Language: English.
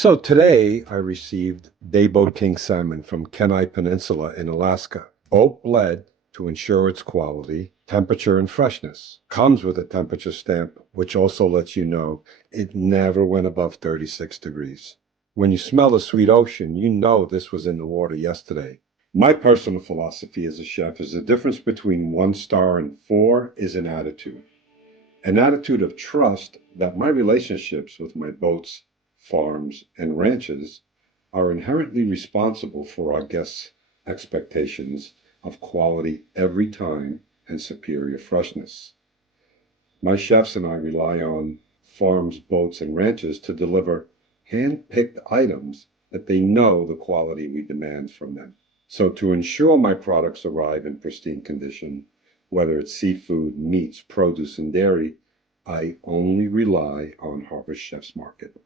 So today I received Dayboat King salmon from Kenai Peninsula in Alaska. Oak bled to ensure its quality, temperature, and freshness. Comes with a temperature stamp, which also lets you know it never went above 36 degrees. When you smell the sweet ocean, you know this was in the water yesterday. My personal philosophy as a chef is the difference between 1 star and four is an attitude of trust that my relationships with my boats, farms, and ranches are inherently responsible for our guests' expectations of quality every time and superior freshness. My chefs and I rely on farms, boats, and ranches to deliver hand-picked items that they know the quality we demand from them. So to ensure my products arrive in pristine condition, whether it's seafood, meats, produce, and dairy, I only rely on Harvest Chef's Market.